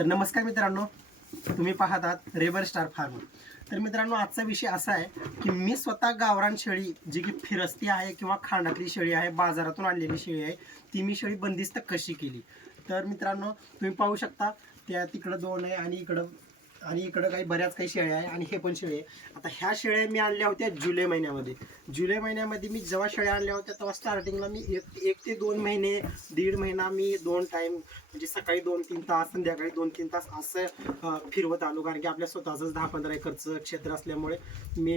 तर नमस्कार मित्रांनो तुम्ही पाहत आहात रेबर स्टार फार्म तर मित्रांनो आजचा विषय असा आहे की मी स्वतः गावरान शेळी जी की फिरस्ती आहे किंवा खांडातली शेळी आहे बाजारातून आणलेली शेळी आहे ती मी शेळी बंदिस्त कशी केली? तर मित्रांनो तुम्ही पाहू शकता त्या तिकडं दोन आहे आणि इकडं आणि इकडं काही बऱ्याच काही शेळ्या आहे आणि हे पण शेळी आहे. आता ह्या शेळ्या मी आणल्या होत्या जुलै महिन्यामध्ये. जुलै महिन्यामध्ये मी जेव्हा शेळ्या आणल्या होत्या तेव्हा स्टार्टिंगला मी एक एक ते दोन महिने दीड महिना मी दोन टाईम म्हणजे सकाळी दोन तीन तास संध्याकाळी दोन तीन तास असं फिरवत आलो. कारण की आपल्या स्वतःचंच दहा पंधरा एकरचं क्षेत्र असल्यामुळे मी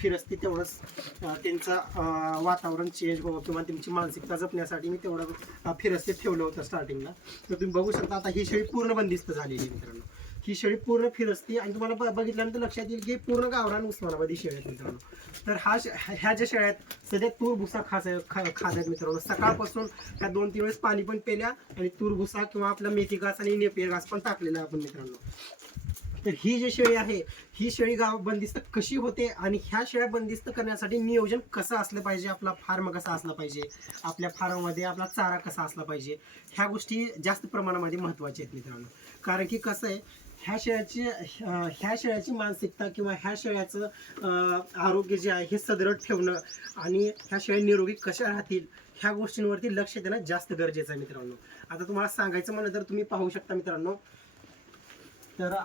फिरस्ती तेवढंच त्यांचं वातावरण चेंज हो किंवा त्यांची मानसिकता जपण्यासाठी मी तेवढं फिरस्ती ठेवलं होतं स्टार्टिंगला तर तुम्ही बघू शकता आता ही शेळी पूर्ण बंदिस्त झालेली मित्रांनो. ही शेळी पूर्ण फिरसती आणि तुम्हाला ब- बघितल्यानंतर लक्षात येईल की पूर्ण गावरान उस्मानाबादी शेळी आहेत मित्रांनो. तर हा श- ह्या ज्या शेळ्या आहेत सध्या तूर भुसा खास खा खात आहेत मित्रांनो. सकाळपासून ह्या दोन तीन वेळेस पाणी पण पेल्या आणि तूर भुसा किंवा आपला मेथी घास आणि नेपियर घास पण टाकलेला आपण मित्रांनो. तर ही जी शेळी आहे ही शेळी गाव बंदिस्त कशी होते आणि ह्या शेळ्या बंदिस्त करण्यासाठी नियोजन कसं असलं पाहिजे? आपला फार्म कसा असला पाहिजे? आपल्या फार्ममध्ये आपला चारा कसा असला पाहिजे? ह्या गोष्टी जास्त प्रमाणामध्ये महत्त्वाच्या आहेत मित्रांनो. कारण की कसं आहे ह्या शेळ्याची ह्या शेळ्याची मानसिकता किंवा ह्या शेळ्याचं आरोग्य जे आहे हे सदृढ ठेवणं आणि ह्या शेळ्या निरोगी कशा राहतील ह्या गोष्टींवरती लक्ष देणं जास्त गरजेचं आहे मित्रांनो. आता तुम्हाला सांगायचं म्हणलं तर तुम्ही पाहू शकता मित्रांनो. तर आ-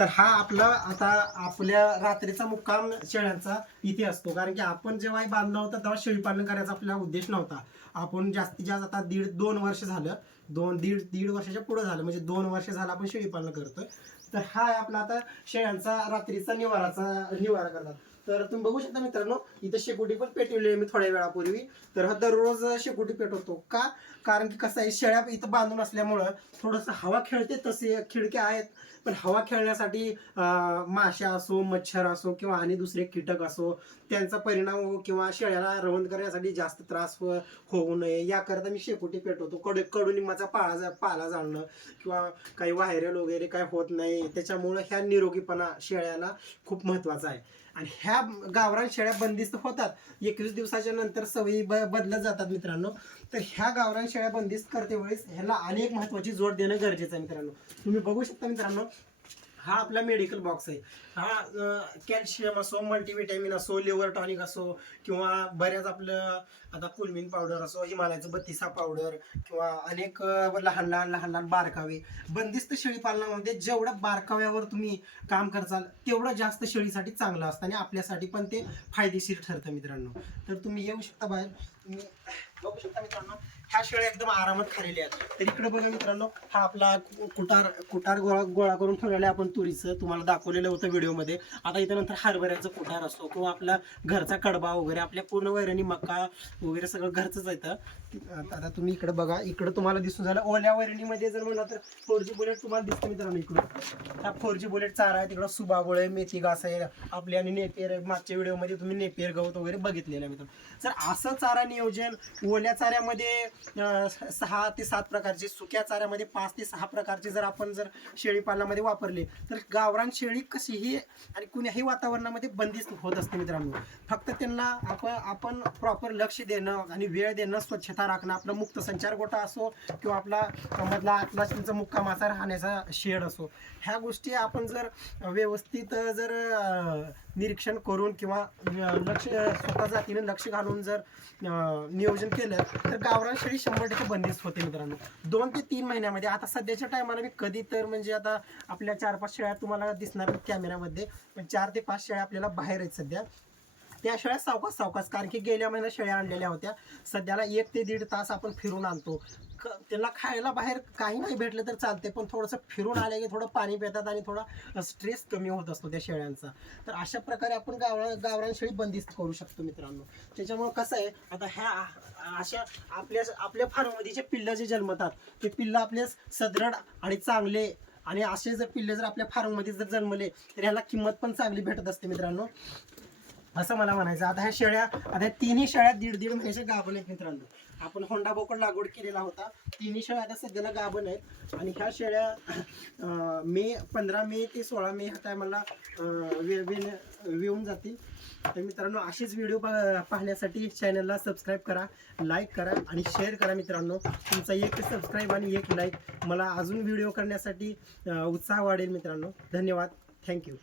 तर हा आपला आता आपल्या रात्रीचा मुक्काम शेळ्यांचा इथे असतो. कारण की आपण जेव्हा बांधलं होतं तेव्हा शेळी पालन करायचा आपला उद्देश नव्हता. आपण जास्तीत जास्त आता दीड दोन वर्ष झालं. दोन दीड दीड वर्षाच्या पुढे झालं. म्हणजे दोन वर्ष झालं आपण शेळी पालन करतोय. तर हा आपला आता शेळ्यांचा रात्रीचा निवाराचा निवारा करतात. तर तुम्ही बघू शकता मित्रांनो इथं शेकोटी पण पेटवली आहे मी थोड्या वेळापूर्वी. तर हा दररोज शेकोटी पेटवतो का? कारण की कसं आहे शेळ्या इथं बांधून असल्यामुळं थोडंसं हवा खेळते तसे खिडक्या आहेत. पण हवा खेळण्यासाठी माश्या असो मच्छर असो किंवा आणि दुसरे कीटक असो त्यांचा परिणाम हो किंवा शेळ्याला रवंद करण्यासाठी जास्त त्रास होऊ नये. याकरता मी शेकोटी पेटवतो. कडू कडुनिंबाचा पाळा जा- पाला जाणणं किंवा काही व्हायरल वगैरे काय होत नाही. त्याच्यामुळं ह्या निरोगीपणा शेळ्याला खूप महत्त्वाचा आहे. आणि ह्या गावरान शेळ्या बंदिस्त होतात. एकवीस दिवसाच्या नंतर सवयी ब बदलत जातात मित्रांनो. तर ह्या गावरान शेळ्या बंदिस्त करते वेळेस ह्याला अनेक महत्वाची जोड देणं गरजेचं आहे मित्रांनो. तुम्ही बघू शकता मित्रांनो हा आपला मेडिकल बॉक्स आहे. हा कॅल्शियम असो मल्टीव्हिटॅमिन असो लिव्हर टॉनिक असो किंवा बऱ्याच आपलं आता कुलमिन पावडर असो हिमालयाचं बत्तीसा पावडर किंवा अनेक लहान लहान लहान लहान बारकावे. बंदिस्त शेळी पालनामध्ये जेवढं बारकाव्यावर तुम्ही काम करचाल तेवढं जास्त शेळीसाठी चांगलं असतं आणि आपल्यासाठी पण ते फायदेशीर ठरतं मित्रांनो. तर तुम्ही येऊ शकता बाहेर. तुम्ही बघू शकता मित्रांनो ह्या शेळ्या एकदम आरामात खालेल्या आहेत. तर इकडे बघा मित्रांनो हा आपला कुटार कुटार गोळा गोळा करून ठेवलेला आहे आपण तुरीचं. तुम्हाला दाखवलेलं होतं व्हिडिओमध्ये. आता इथं नंतर हरभऱ्याचं कुटार असतो किंवा आपला घरचा कडबा वगैरे आपल्या पूर्ण वैरणी मका वगैरे सगळं घरचंच येतं आता आता तुम्ही इकडे बघा इकडं तुम्हाला दिसून झालं ओल्या वैरणीमध्ये जर म्हणलं तर फोर जी बुलेट तुम्हाला दिसतं मित्रांनो इकडून. हा फोर जी बुलेट चारा आहे तिकडं सुबाबोळ आहे मेथी घास आहे आपले आणि नेपेर मागच्या व्हिडिओमध्ये तुम्ही नेपियर गवत वगैरे बघितलेलं आहे मित्रांनो. जर असं चारा नियोजन ओल्या चाऱ्यामध्ये सहा ते सात प्रकारचे सुक्या चाऱ्यामध्ये पाच ते सहा प्रकारचे जर आपण जर शेळीपालनामध्ये वापरले तर गावरान शेळी कशीही आणि कुण्याही वातावरणामध्ये बंदिस्त होत असते मित्रांनो. फक्त त्यांना आपण आपण प्रॉपर लक्ष देणं आणि वेळ देणं स्वच्छता राखणं आपला मुक्त संचार गोटा असो किंवा आपला मधला आतला त्यांचा मुक्कामाचा राहण्याचा शेड असो. ह्या गोष्टी आपण जर व्यवस्थित जर निरीक्षण करून किंवा लक्ष स्वतः जातीनं लक्ष घालून जर नियोजन केलं तर गावरान शेळी शंभर टक्के बंदिस्त होते मित्रांनो. दोन ते तीन महिन्यामध्ये आता सध्याच्या टायमाला मी कधी तर म्हणजे आता आपल्या चार पाच शेळ्या तुम्हाला दिसणार कॅमेऱ्यामध्ये पण चार ते पाच शेळ्या आपल्याला बाहेर आहेत सध्या. त्या शेळ्या सावकास सावकास कारण की गेल्या महिन्यात शेळ्या आणलेल्या होत्या. सध्याला एक ते दीड तास आपण फिरून आणतो. क- त्यांना खायला बाहेर काही नाही भेटलं तर चालते पण थोडंसं फिरून आले की थोडं पाणी पितात आणि थोडा स्ट्रेस कमी होत असतो त्या शेळ्यांचा तर अशा प्रकारे आपण गावरा गावरान शेळी बंदिस्त करू शकतो मित्रांनो. त्याच्यामुळे कसं आहे आता ह्या अशा आपल्या आपल्या फार्ममध्ये जे पिल्लं जे जन्मतात ते पिल्लं आपले सदृढ आणि चांगले आणि असे जर पिल्ले जर आपल्या फार्ममध्ये जर जन्मले तर ह्याला किंमत पण चांगली भेटत असते मित्रांनो. असं मला म्हणायचं. आता ह्या शेळ्या आता तिन्ही शेळ्या दीड दीड महिन्याच्या गाभण आहेत मित्रांनो. आपण होंडा बोकड लागवड केलेला होता. तिन्ही शेळ्या आता सध्याला गाभण आहेत. आणि ह्या शेळ्या मे पंधरा मे ते सोळा मे ह्या टायमाला येऊन जातील. तर मित्रांनो असेच व्हिडिओ पाहण्यासाठी चॅनलला सबस्क्राईब करा लाईक करा आणि शेअर करा मित्रांनो. तुमचा एक सबस्क्राईब आणि एक लाईक मला अजून व्हिडिओ करण्यासाठी उत्साह वाढेल मित्रांनो. धन्यवाद. थँक्यू